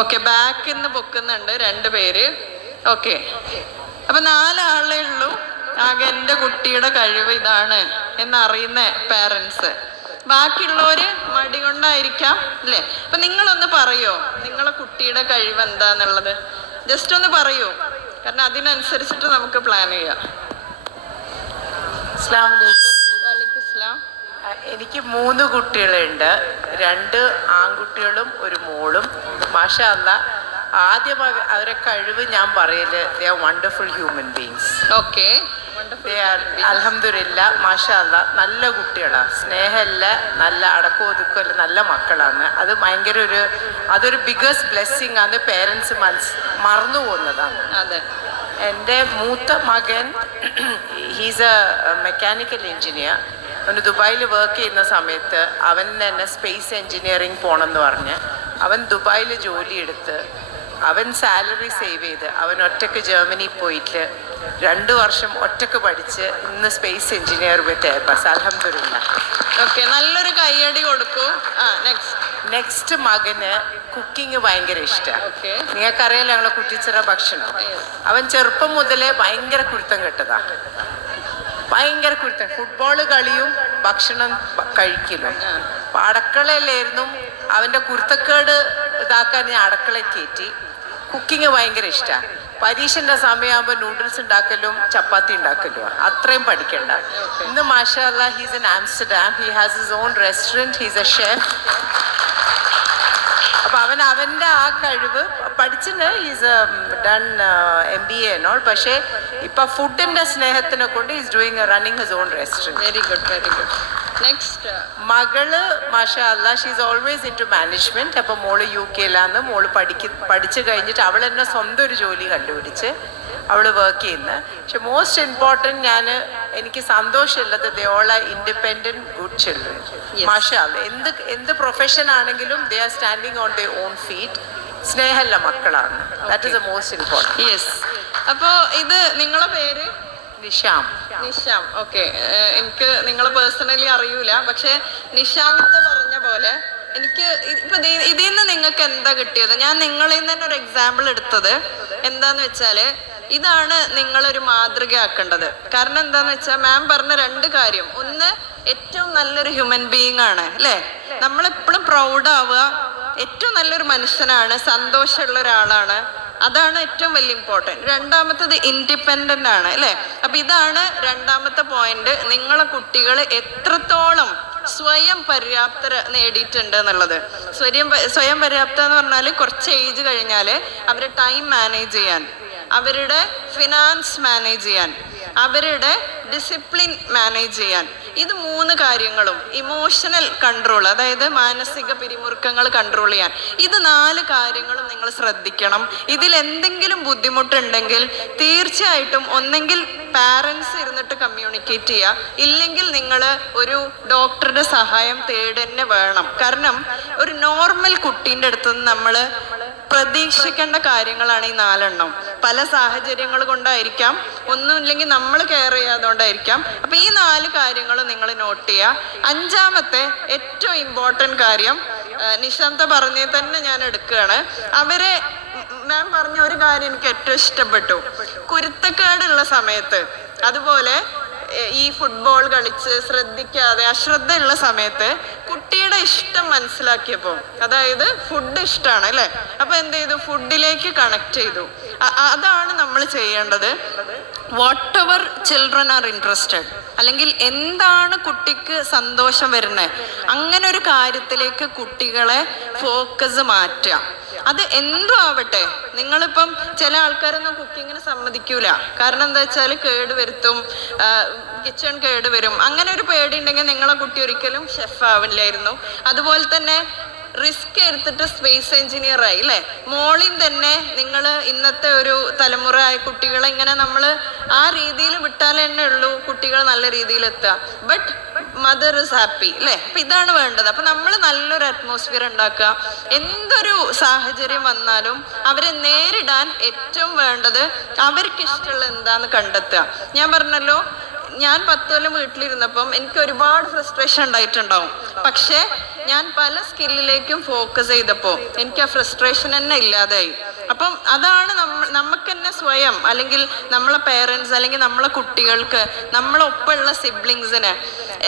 Okay, ബാക്കിൽ നിന്ന് പൊക്കുന്നുണ്ട് 2 പേര്. ഓക്കെ, അപ്പൊ 4 ആളേ ഉള്ളൂ ആകെ എൻ്റെ കുട്ടിയുടെ കഴിവ് ഇതാണ് എന്നറിയുന്ന പാരൻസ്. ബാക്കിയുള്ളവര് മടി കൊണ്ടായിരിക്കാം അല്ലേ? അപ്പൊ നിങ്ങളൊന്ന് പറയോ നിങ്ങളെ കുട്ടിയുടെ കഴിവ് എന്താന്നുള്ളത്? ജസ്റ്റ് ഒന്ന് പറയൂ, കാരണം അതിനനുസരിച്ചിട്ട് നമുക്ക് പ്ലാൻ ചെയ്യാം. അസ്സലാമു അലൈക്കും. വലൈക്കും സ്ലാം. എനിക്ക് 3 കുട്ടികളുണ്ട്, 2 ആൺകുട്ടികളും 1 മോളും. മാഷാ അല്ലാഹ്, ആദ്യം അവരെ കഴിവ് ഞാൻ പറയല്, they are wonderful human beings. Okay, അൽഹംദുലില്ലാ, മാഷാ അല്ലാഹ്, നല്ല കുട്ടികളാണ്. സ്നേഹമല്ല, നല്ല അടക്കം ഒതുക്കല്ല, നല്ല മക്കളാണ്. അത് ഭയങ്കര അതൊരു ബിഗസ്റ്റ് ബ്ലെസ്സിങ് ആണ്. പേരൻസ് മറന്നു പോകുന്നതാണ്. അതെ. എൻ്റെ മൂത്ത മകൻ ഹീസ് എ മെക്കാനിക്കൽ എൻജിനീയർ. അവന് ദുബായിൽ വർക്ക് ചെയ്യുന്ന സമയത്ത് അവൻ തന്നെ സ്പേസ് എൻജിനീയറിങ് പോകണമെന്ന് പറഞ്ഞ് അവൻ ദുബായിൽ ജോലിയെടുത്ത് അവൻ സാലറി സേവ് ചെയ്ത് അവൻ ഒറ്റയ്ക്ക് ജർമ്മനി പോയിട്ട് 2 വർഷം ഒറ്റയ്ക്ക് പഠിച്ച് ഇന്ന് സ്പേസ് എൻജിനീയർ വിത്ത് എയർബസ്. അൽഹംദുലില്ലാ. ഓക്കെ, നല്ലൊരു കയ്യടി കൊടുക്കൂ. നെക്സ്റ്റ് മകന് കുക്കിംഗ് ഭയങ്കര ഇഷ്ടമാണ്. ഓക്കെ, നിങ്ങൾക്കറിയാലോ ഞങ്ങളെ കുട്ടിച്ചിറ ഭക്ഷണം. അവൻ ചെറുപ്പം മുതലേ ഭയങ്കര കുരുത്തം കെട്ടതാ, ഭയങ്കര കുരുത്തം. ഫുട്ബോൾ കളിയും ഭക്ഷണം കഴിക്കലും. അപ്പം അടുക്കളയിലായിരുന്നു അവൻ്റെ കുരുത്തക്കേട് ഇതാക്കാൻ ഞാൻ അടുക്കളയിൽ കയറ്റി. കുക്കിംഗ് ഭയങ്കര ഇഷ്ടമാണ്. പരീക്ഷൻ്റെ സമയമാകുമ്പോൾ നൂഡിൽസ് ഉണ്ടാക്കലും ചപ്പാത്തി ഉണ്ടാക്കലും അത്രയും പഠിക്കണ്ട. ഇന്ന് മാഷാ അല്ലാഹ്, he's in Amsterdam. He has his own restaurant. He's a chef. അപ്പം അവൻ്റെ ആ കഴിവ് പഠിച്ചിട്ട് ഈസ് ഡൺ MBA എന്നോൾ. പക്ഷേ ഇപ്പം ഫുഡിൻ്റെ സ്നേഹത്തിനെ കൊണ്ട് is doing running his own restaurant. Very good, very good. Next മകള് മാഷാ അല്ലാഹ്, she is always in to management. അപ്പം മോള് UK മോള് പഠിച്ചു കഴിഞ്ഞിട്ട് അവൾ തന്നെ സ്വന്തം ഒരു ജോലി കണ്ടുപിടിച്ച് അവൾ വർക്ക് ചെയ്യുന്നത്. പക്ഷെ മോസ്റ്റ് ഇമ്പോർട്ടൻറ്റ് എനിക്ക് സന്തോഷമുള്ളത് they all are independent good children. മാഷാ അല്ലാഹ്, എന്ത് പ്രൊഫഷൻ ആണെങ്കിലും they are standing on their on feet. സ്നേഹമുള്ള മക്കളാണ്. That is the most important. Yes. അപ്പോൾ ഇത് നിങ്ങളെ പേര്? നിഷാം. നിഷാം. ഓക്കെ, എനിക്ക് നിങ്ങളെ പേഴ്സണലി അറിയൂല, പക്ഷെ നിഷാമിത്തെ പറഞ്ഞ പോലെ എനിക്ക് ഇപ്പൊ ഇതിൽ നിന്ന് നിങ്ങൾക്ക് എന്താ കിട്ടിയത്? ഞാൻ നിങ്ങളിൽ നിന്ന് തന്നെ ഒരു എക്സാമ്പിൾ എടുത്തത് എന്താന്ന് വെച്ചാല്, ഇതാണ് നിങ്ങളൊരു മാതൃകയാക്കേണ്ടത്. കാരണം എന്താന്ന് വെച്ചാൽ മാം പറഞ്ഞ 2 കാര്യം. ഒന്ന്, ഏറ്റവും നല്ലൊരു ഹ്യൂമൻ ബീയിങ് ആണ് അല്ലേ? നമ്മളെപ്പോഴും പ്രൗഡ് ആവുക, ഏറ്റവും നല്ലൊരു മനുഷ്യനാണ്, സന്തോഷമുള്ള ഒരാളാണ്. അതാണ് ഏറ്റവും വലിയ ഇമ്പോർട്ടൻറ്റ്. രണ്ടാമത്തത് ഇൻഡിപെൻഡൻ്റ് ആണ് അല്ലേ? അപ്പം ഇതാണ് 2ാമത്തെ പോയിന്റ്. നിങ്ങളെ കുട്ടികൾ എത്രത്തോളം സ്വയം പര്യാപ്തത നേടിയിട്ടുണ്ട് എന്നുള്ളത്. സ്വയം പര്യാപ്തത എന്ന് പറഞ്ഞാൽ കുറച്ച് ഏജ് കഴിഞ്ഞാൽ അവരുടെ ടൈം മാനേജ് ചെയ്യാൻ, അവരുടെ ഫിനാൻസ് മാനേജ് ചെയ്യാൻ, അവരുടെ ഡിസിപ്ലിൻ മാനേജ് ചെയ്യാൻ, ഇത് 3 കാര്യങ്ങളും, ഇമോഷണൽ കൺട്രോൾ, അതായത് മാനസിക പിരിമുറുക്കങ്ങൾ കൺട്രോൾ ചെയ്യാൻ, ഇത് 4 കാര്യങ്ങളും നിങ്ങൾ ശ്രദ്ധിക്കണം. ഇതിൽ എന്തെങ്കിലും ബുദ്ധിമുട്ടുണ്ടെങ്കിൽ തീർച്ചയായിട്ടും ഒന്നെങ്കിൽ പാരൻസ് ഇരുന്നിട്ട് കമ്മ്യൂണിക്കേറ്റ് ചെയ്യുക, ഇല്ലെങ്കിൽ നിങ്ങൾ ഒരു ഡോക്ടറുടെ സഹായം തേടുന്നെ വേണം. കാരണം ഒരു നോർമൽ കുട്ടീൻ്റെ അടുത്ത് നിന്ന് നമ്മൾ പ്രതീക്ഷിക്കേണ്ട കാര്യങ്ങളാണ് ഈ 4 പല സാഹചര്യങ്ങൾ കൊണ്ടായിരിക്കാം, ഒന്നുമില്ലെങ്കിൽ നമ്മൾ കെയർ ചെയ്യാതുകൊണ്ടായിരിക്കാം. അപ്പൊ ഈ 4 കാര്യങ്ങൾ നിങ്ങൾ നോട്ട് ചെയ്യുക. 5ാമത്തെ ഏറ്റവും ഇമ്പോർട്ടൻറ്റ് കാര്യം നിശാന്ത പറഞ്ഞേ തന്നെ ഞാൻ എടുക്കുകയാണ്. അവരെ മാം പറഞ്ഞ ഒരു കാര്യം എനിക്ക് ഏറ്റവും ഇഷ്ടപ്പെട്ടു. കുരുത്തക്കേടുള്ള സമയത്ത്, അതുപോലെ ഈ ഫുട്ബോൾ കളിച്ച് ശ്രദ്ധിക്കാതെ അശ്രദ്ധയുള്ള സമയത്ത് കുട്ടിയുടെ ഇഷ്ടം മനസ്സിലാക്കിയപ്പോൾ, അതായത് ഫുഡ് ഇഷ്ടമാണ് അല്ലേ? അപ്പൊ എന്ത് ചെയ്തു? ഫുഡിലേക്ക് കണക്ട് ചെയ്തു. അതാണ് നമ്മൾ ചെയ്യേണ്ടത്. What ever children are interested, അല്ലെങ്കിൽ എന്താണ് കുട്ടിക്ക് സന്തോഷം വരുന്നത്, അങ്ങനെ ഒരു കാര്യത്തിലേക്ക് കുട്ടികളെ ഫോക്കസ് മാറ്റുക. അത് എന്തും ആവട്ടെ. നിങ്ങളിപ്പം ചില ആൾക്കാരൊന്നും കുക്കിങ്ങിന് സമ്മതിക്കൂല, കാരണം എന്താ വെച്ചാൽ കേട് വരുത്തും, കിച്ചൺ കേട് വരും. അങ്ങനെ ഒരു പേടി ഉണ്ടെങ്കിൽ നിങ്ങളെ കുട്ടി ഒരിക്കലും ഷെഫ് ആവില്ലായിരുന്നു. അതുപോലെ തന്നെ റിസ്ക് എടുത്തിട്ട് സ്പേസ് എഞ്ചിനീയർ ആയി അല്ലേ? മോളിയും തന്നെ നിങ്ങൾ ഇന്നത്തെ ഒരു തലമുറ ആയ കുട്ടികളെ ഇങ്ങനെ നമ്മൾ ആ രീതിയിൽ വിട്ടാലേ തന്നെ ഉള്ളൂ കുട്ടികൾ നല്ല രീതിയിൽ എത്തുക. ബട്ട് മദർ ഇസ് ഹാപ്പി അല്ലേ? അപ്പൊ ഇതാണ് വേണ്ടത്. അപ്പൊ നമ്മൾ നല്ലൊരു അറ്റ്മോസ്ഫിയർ ഉണ്ടാക്കുക. എന്തൊരു സാഹചര്യം വന്നാലും അവരെ നേരിടാൻ ഏറ്റവും വേണ്ടത് അവർക്ക് ഇഷ്ടമുള്ള എന്താന്ന് കണ്ടെത്തുക. ഞാൻ പറഞ്ഞല്ലോ, ഞാൻ 10 കൊല്ലം വീട്ടിലിരുന്നപ്പം എനിക്ക് ഒരുപാട് ഫ്രസ്ട്രേഷൻ ഉണ്ടായിട്ടുണ്ടാവും. പക്ഷെ ഞാൻ പല സ്കില്ലിലേക്കും ഫോക്കസ് ചെയ്തപ്പോൾ എനിക്ക് ആ ഫ്രസ്ട്രേഷൻ തന്നെ ഇല്ലാതായി. അപ്പം അതാണ് നമുക്ക് തന്നെ സ്വയം, അല്ലെങ്കിൽ നമ്മളെ പേരൻസ്, അല്ലെങ്കിൽ നമ്മളെ കുട്ടികൾക്ക്, നമ്മളൊപ്പമുള്ള സിബ്ലിങ്സിന്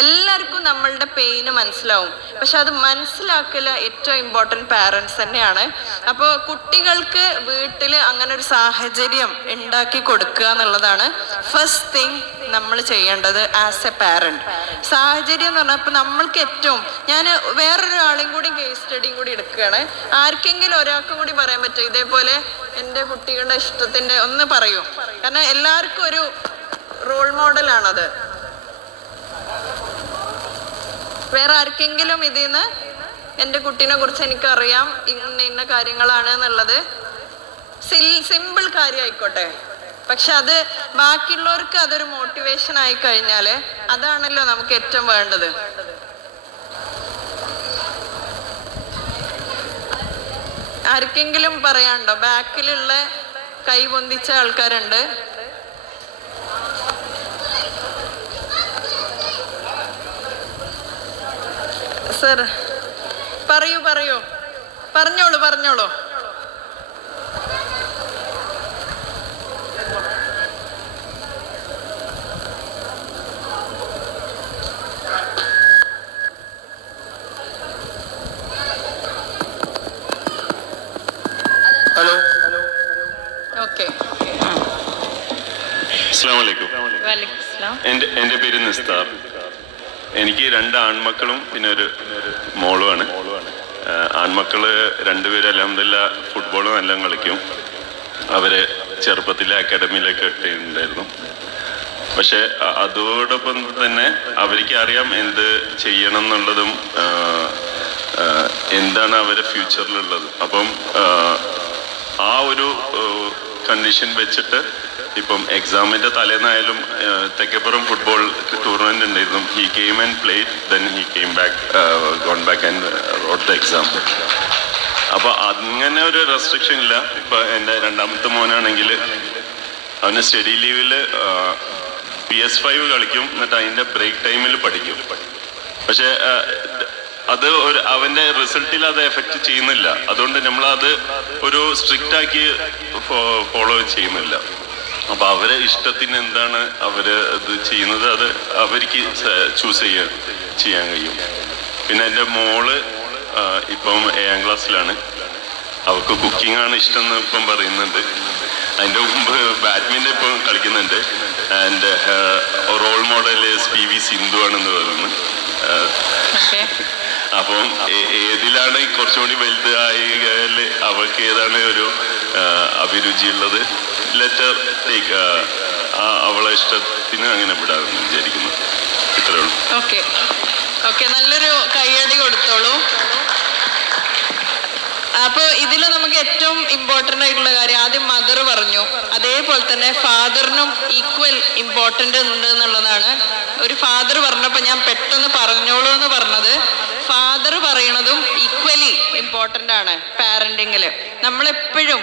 എല്ലാവർക്കും നമ്മളുടെ പെയിന് മനസ്സിലാവും. പക്ഷെ അത് മനസ്സിലാക്കൽ ഏറ്റവും ഇമ്പോർട്ടൻറ്റ് പാരൻസ് തന്നെയാണ്. അപ്പോൾ കുട്ടികൾക്ക് വീട്ടിൽ അങ്ങനെ ഒരു സാഹചര്യം ഉണ്ടാക്കി കൊടുക്കുക എന്നുള്ളതാണ് ഫസ്റ്റ് തിങ് നമ്മൾ ചെയ്യേണ്ടത് ആസ് എ പാരൻറ്റ്. സാഹചര്യം എന്ന് പറഞ്ഞാൽ ഇപ്പം നമ്മൾക്ക് ഏറ്റവും, ഞാൻ വേറൊരാളെയും കൂടി കേസ് സ്റ്റഡിയും കൂടി എടുക്കുകയാണ്. ആർക്കെങ്കിലും ഒരാൾക്കും കൂടി പറയാൻ പറ്റും ഇതേപോലെ എൻ്റെ കുട്ടികളുടെ ഇഷ്ടത്തിൻ്റെ ഒന്ന് പറയൂ? കാരണം എല്ലാവർക്കും ഒരു റോൾ മോഡലാണത്. വേറെ ആർക്കെങ്കിലും ഇതിൽ നിന്ന് എൻ്റെ കുട്ടീനെ കുറിച്ച് എനിക്കറിയാം, ഇന്ന കാര്യങ്ങളാണ് എന്നുള്ളത് സിമ്പിൾ കാര്യമായിക്കോട്ടെ, പക്ഷെ അത് ബാക്കിയുള്ളവർക്ക് അതൊരു മോട്ടിവേഷൻ ആയി കഴിഞ്ഞാൽ അതാണല്ലോ നമുക്ക് ഏറ്റവും വേണ്ടത്. ആർക്കെങ്കിലും പറയാനുണ്ടോ? ബാക്കിലുള്ള കൈ പൊന്തിച്ച ആൾക്കാരുണ്ട്. സർ പറയൂ പറഞ്ഞോളൂ. ഹലോ. ഓക്കെ. അസ്സലാമു അലൈക്കും. എൻ്റെ പേര് നിസ്താർ. എനിക്ക് 2 ആൺമക്കളും പിന്നെ ഒരു മോളുമാണ്. ആൺമക്കള് 2 പേരും അൽഹംദുലില്ലാ ഫുട്ബോൾ നല്ല കളിക്കും. അവരെ ചെറുപ്പത്തിലെ അക്കാഡമിയിലൊക്കെ ഇട്ടിട്ടുണ്ടായിരുന്നു. പക്ഷെ അതോടൊപ്പം തന്നെ അവർക്ക് അറിയാം എന്ത് ചെയ്യണം എന്നുള്ളതും എന്താണ് അവരുടെ ഫ്യൂച്ചറിലുള്ളത്. അപ്പം ആ ഒരു കണ്ടീഷൻ വെച്ചിട്ട് ഇപ്പം എക്സാമിൻ്റെ തലേന്നായാലും തെക്കേപ്പുറം ഫുട്ബോൾ ടൂർണമെൻ്റ് ഉണ്ടായിരുന്നു. He came and played, then he came back, gone back and wrote the exam. അപ്പോൾ അങ്ങനെ ഒരു റെസ്ട്രിക്ഷൻ ഇല്ല. ഇപ്പം എൻ്റെ 2ാമത്തെ മോനാണെങ്കിൽ അവന് സ്റ്റഡി ലീവിൽ PS5 കളിക്കും, എന്നിട്ട് അതിൻ്റെ ബ്രേക്ക് ടൈമിൽ പഠിക്കും. പക്ഷേ അത് അവൻ്റെ റിസൾട്ടിൽ അത് എഫക്റ്റ് ചെയ്യുന്നില്ല. അതുകൊണ്ട് നമ്മളത് ഒരു സ്ട്രിക്റ്റ് ആക്കി ഫോളോ ചെയ്യുന്നില്ല. അപ്പോൾ അവരെ ഇഷ്ടത്തിന് എന്താണ് അവർ ഇത് ചെയ്യുന്നത് അത് അവർക്ക് ചൂസ് ചെയ്യാൻ കഴിയും. പിന്നെ എൻ്റെ മോള് ഇപ്പം 7ാം ക്ലാസ്സിലാണ്. അവൾക്ക് കുക്കിംഗ് ആണ് ഇഷ്ടം എന്ന് ഇപ്പം പറയുന്നുണ്ട്. അതിൻ്റെ മുമ്പ് ബാഡ്മിൻ്റൺ ഇപ്പം കളിക്കുന്നുണ്ട്. And role model PV Sindhu ആണെന്ന് പറയുന്നത്. അപ്പം ഏതിലാണ് കുറച്ചുകൂടി വലുതായാൽ അവൾക്ക് ഏതാണ് ഒരു അഭിരുചിയുള്ളത്, ലെറ്റർ ടേക്ക്, അവളെ ഇഷ്ടത്തിന് അങ്ങനെ വിടാമെന്ന് വിചാരിക്കുന്നു. ഇത്രേ ഉള്ളൂ. ഓക്കെ, നല്ലൊരു കയ്യടി കൊടുത്തോളൂ. അപ്പോൾ ഇതിൽ നമുക്ക് ഏറ്റവും ഇമ്പോർട്ടൻ്റ് ആയിട്ടുള്ള കാര്യം ആദ്യം മദർ പറഞ്ഞു, അതേപോലെ തന്നെ ഫാദറിനും ഈക്വൽ ഇമ്പോർട്ടൻ്റ് ഉണ്ട് എന്നുള്ളതാണ്. ഒരു ഫാദർ പറഞ്ഞപ്പോൾ ഞാൻ പെട്ടെന്ന് പറഞ്ഞോളൂ എന്ന് പറഞ്ഞത്, ഫാദർ പറയണതും ഈക്വലി ഇമ്പോർട്ടൻ്റ് ആണ് പാരൻറ്റിങ്ങിൽ. നമ്മളെപ്പോഴും,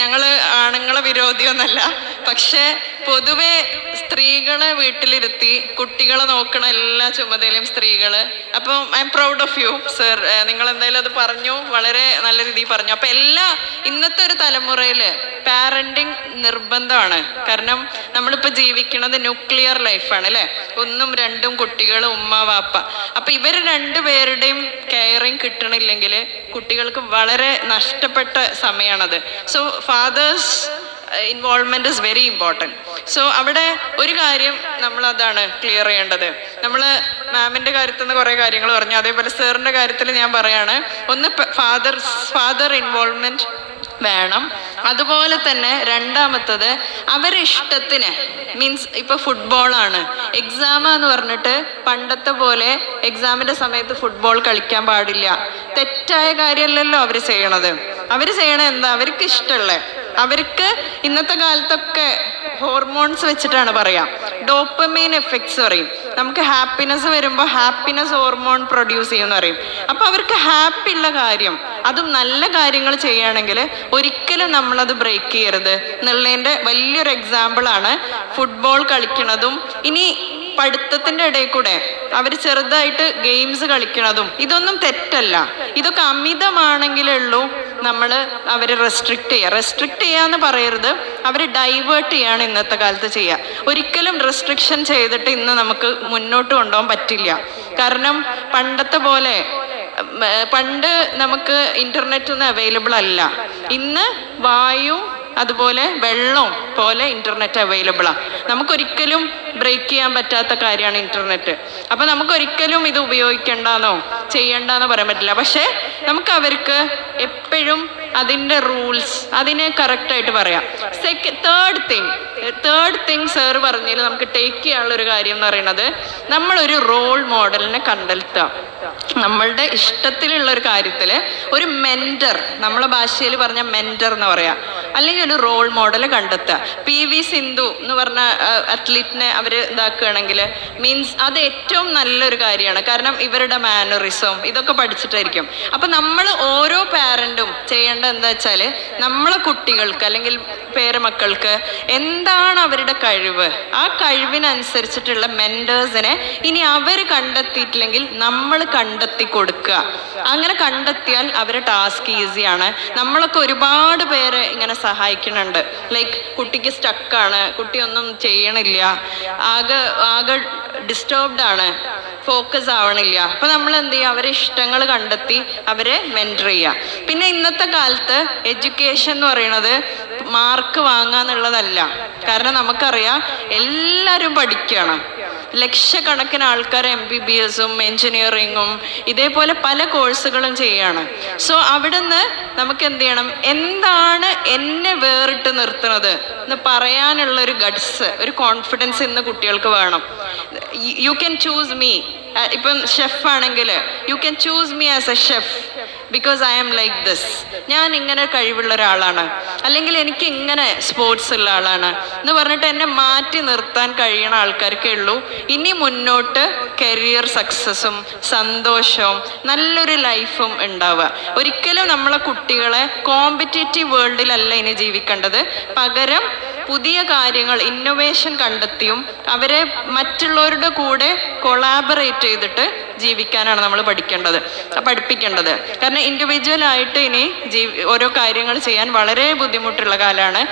ഞങ്ങൾ ആണുങ്ങളെ വിരോധിയൊന്നല്ല, പക്ഷേ പൊതുവെ സ്ത്രീകളെ വീട്ടിലിരുത്തി കുട്ടികളെ നോക്കണ എല്ലാ ചുമതലയും സ്ത്രീകൾ. അപ്പം I am proud of you sir. നിങ്ങൾ എന്തായാലും അത് പറഞ്ഞു, വളരെ നല്ല രീതിയിൽ പറഞ്ഞു. അപ്പം ഇന്നത്തെ ഒരു തലമുറയിൽ പാരൻറ്റിങ് നിർബന്ധമാണ്. കാരണം നമ്മളിപ്പോൾ ജീവിക്കുന്നത് ന്യൂക്ലിയർ ലൈഫാണ് അല്ലേ, 1ഉം 2ഉം കുട്ടികൾ, ഉമ്മ വാപ്പ. അപ്പം ഇവർ 2 പേരുടെയും കെയറിങ് കിട്ടണില്ലെങ്കിൽ കുട്ടികൾക്ക് വളരെ നഷ്ടപ്പെട്ട സമയമാണത്. So father's involvement is very important. So അവിടെ ഒരു കാര്യം നമ്മളതാണ് ക്ലിയർ ചെയ്യേണ്ടത്. നമ്മൾ മാമിൻ്റെ കാര്യത്തിൽ നിന്ന് കുറേ കാര്യങ്ങൾ പറഞ്ഞു, അതേപോലെ സാറിൻ്റെ കാര്യത്തിൽ ഞാൻ പറയാണ്, ഒന്ന് ഫാദർ ഇൻവോൾവ്മെൻറ്റ് വേണം. അതുപോലെ തന്നെ 2ാമത്തത് അവരെ ഇഷ്ടത്തിന്, മീൻസ് ഇപ്പോൾ ഫുട്ബോളാണ്, എക്സാം എന്ന് പറഞ്ഞിട്ട് പണ്ടത്തെ പോലെ എക്സാമിൻ്റെ സമയത്ത് ഫുട്ബോൾ കളിക്കാൻ പാടില്ല. തെറ്റായ കാര്യമല്ലല്ലോ അവർ ചെയ്യണത്. അവർ ചെയ്യണത് എന്താ, അവർക്ക് ഇഷ്ടമുള്ളത്. അവർക്ക് ഇന്നത്തെ കാലത്തൊക്കെ ഹോർമോൺസ് വെച്ചിട്ടാണ് പറയാം, ഡോപ്പമൈൻ എഫക്ട്സ് പറയും. നമുക്ക് ഹാപ്പിനെസ് വരുമ്പോൾ ഹാപ്പിനെസ് ഹോർമോൺ പ്രൊഡ്യൂസ് ചെയ്യുമെന്ന് പറയും. അപ്പോൾ അവർക്ക് ഹാപ്പി ഉള്ള കാര്യം, അതും നല്ല കാര്യങ്ങൾ ചെയ്യുകയാണെങ്കിൽ ഒരിക്കലും നമ്മളത് ബ്രേക്ക് ചെയ്യരുത് എന്നുള്ളതിൻ്റെ വലിയൊരു എക്സാമ്പിളാണ് ഫുട്ബോൾ കളിക്കണതും. ഇനി പഠിത്തത്തിൻ്റെ ഇടയിൽ കൂടെ അവർ ചെറുതായിട്ട് ഗെയിംസ് കളിക്കണതും ഇതൊന്നും തെറ്റല്ല. ഇതൊക്കെ അമിതമാണെങ്കിലേ ഉള്ളൂ നമ്മൾ അവരെ റെസ്ട്രിക്റ്റ് ചെയ്യാന്ന് പറയരുത്, അവർ ഡൈവേർട്ട് ചെയ്യാണ് ഇന്നത്തെ കാലത്ത് ചെയ്യുക. ഒരിക്കലും റെസ്ട്രിക്ഷൻ ചെയ്തിട്ട് ഇന്ന് നമുക്ക് മുന്നോട്ട് കൊണ്ടുപോകാൻ പറ്റില്ല. കാരണം പണ്ടത്തെ പോലെ പണ്ട് നമുക്ക് ഇൻ്റർനെറ്റ് ഒന്നും അവൈലബിൾ അല്ല. ഇന്ന് വായു അതുപോലെ വെള്ളം പോലെ ഇൻ്റർനെറ്റ് അവൈലബിളാണ്. നമുക്കൊരിക്കലും ബ്രേക്ക് ചെയ്യാൻ പറ്റാത്ത കാര്യമാണ് ഇൻ്റർനെറ്റ്. അപ്പം നമുക്കൊരിക്കലും ഇത് ഉപയോഗിക്കേണ്ടെന്നോ ചെയ്യണ്ടെന്നോ പറയാൻ പറ്റില്ല. പക്ഷേ നമുക്ക് അവർക്ക് എപ്പോഴും അതിൻ്റെ റൂൾസ് അതിനെ കറക്റ്റായിട്ട് പറയാം. തേർഡ് തിങ് സാർ പറഞ്ഞതിൽ നമുക്ക് ടേക്ക് ചെയ്യാനുള്ളൊരു കാര്യം എന്ന് പറയുന്നത്, നമ്മളൊരു റോൾ മോഡലിനെ കണ്ടെത്തുക. നമ്മളുടെ ഇഷ്ടത്തിലുള്ള ഒരു കാര്യത്തിൽ ഒരു മെൻറ്റർ, നമ്മളെ ഭാഷയിൽ പറഞ്ഞ മെൻറ്റർ എന്ന് പറയാം, അല്ലെങ്കിൽ ഒരു റോൾ മോഡൽ കണ്ടെത്തുക. PV സിന്ധു എന്ന് പറഞ്ഞ അത്ലീറ്റിനെ അവർ ഇതാക്കുകയാണെങ്കിൽ മീൻസ് അത് ഏറ്റവും നല്ലൊരു കാര്യമാണ്. കാരണം ഇവരുടെ മാനറിസം ഇതൊക്കെ പഠിച്ചിട്ടായിരിക്കും. അപ്പം നമ്മൾ ഓരോ പാരൻറ്റും ചെയ്യേണ്ടത് എന്താ വെച്ചാൽ, നമ്മളെ കുട്ടികൾക്ക് അല്ലെങ്കിൽ പേരമക്കൾക്ക് എന്താണ് അവരുടെ കഴിവ്, ആ കഴിവിനനുസരിച്ചിട്ടുള്ള മെൻറ്റേഴ്സിനെ ഇനി അവർ കണ്ടെത്തിയിട്ടില്ലെങ്കിൽ നമ്മൾ കണ്ടെത്തി കൊടുക്കുക. അങ്ങനെ കണ്ടെത്തിയാൽ അവരുടെ ടാസ്ക് ഈസിയാണ്. നമ്മളൊക്കെ ഒരുപാട് പേരെ ഇങ്ങനെ സഹായിക്കുന്നുണ്ട്. ലൈക്ക് കുട്ടിക്ക് സ്റ്റക്കാണ്, കുട്ടി ഒന്നും ചെയ്യണില്ല, ആകെ ഡിസ്റ്റർബ്ഡ് ആണ്, ഫോക്കസ് ആവണില്ല. അപ്പം നമ്മൾ എന്ത് ചെയ്യുക, അവരെ ഇഷ്ടങ്ങൾ കണ്ടെത്തി അവരെ മെൻറ്റർ ചെയ്യുക. പിന്നെ ഇന്നത്തെ കാലത്ത് എഡ്യൂക്കേഷൻ എന്ന് പറയുന്നത് മാർക്ക് വാങ്ങാന്നുള്ളതല്ല. കാരണം നമുക്കറിയാം എല്ലാവരും പഠിക്കണം. ലക്ഷക്കണക്കിന് ആൾക്കാർ MBBS-ഉം എൻജിനീയറിങ്ങും ഇതേപോലെ പല കോഴ്സുകളും ചെയ്യാണ്. സോ അവിടുന്ന് നമുക്ക് എന്ത് ചെയ്യണം, എന്താണ് എന്നെ വേറിട്ട് നിർത്തുന്നത് എന്ന് പറയാനുള്ളൊരു ഗഡ്സ്, ഒരു കോൺഫിഡൻസ് ഇന്ന് കുട്ടികൾക്ക് വേണം. You can choose me. ഇപ്പം ഷെഫ് ആണെങ്കിൽ you can choose me as a chef because I am like this. ഞാൻ ഇങ്ങനെ കഴിവുള്ള ഒരാളാണ്, അല്ലെങ്കിൽ എനിക്ക് ഇങ്ങനെ സ്പോർട്സ് ഉള്ള ആളാണ് എന്ന് പറഞ്ഞിട്ട് എന്നെ മാറ്റി നിർത്താൻ കഴിയണ ആൾക്കാർക്കേ ഉള്ളൂ ഇനി മുന്നോട്ട് കരിയർ സക്സസ്സും സന്തോഷവും നല്ലൊരു ലൈഫും ഉണ്ടാവുക. ഒരിക്കലും നമ്മളെ കുട്ടികളെ കോമ്പറ്റേറ്റീവ് വേൾഡിലല്ല ഇനി ജീവിക്കേണ്ടത്. പകരം പുതിയ കാര്യങ്ങൾ ഇന്നൊവേഷൻ കണ്ടെത്തിയും അവരെ മറ്റുള്ളവരുടെ കൂടെ കൊളാബറേറ്റ് ചെയ്തിട്ട് ജീവിക്കാനാണ് നമ്മൾ പഠിപ്പിക്കേണ്ടത്. കാരണം ഇൻഡിവിജ്വൽ ആയിട്ട് ഇനി ഓരോ കാര്യങ്ങൾ ചെയ്യാൻ വളരെ ബുദ്ധിമുട്ടുള്ള കാലമാണ്.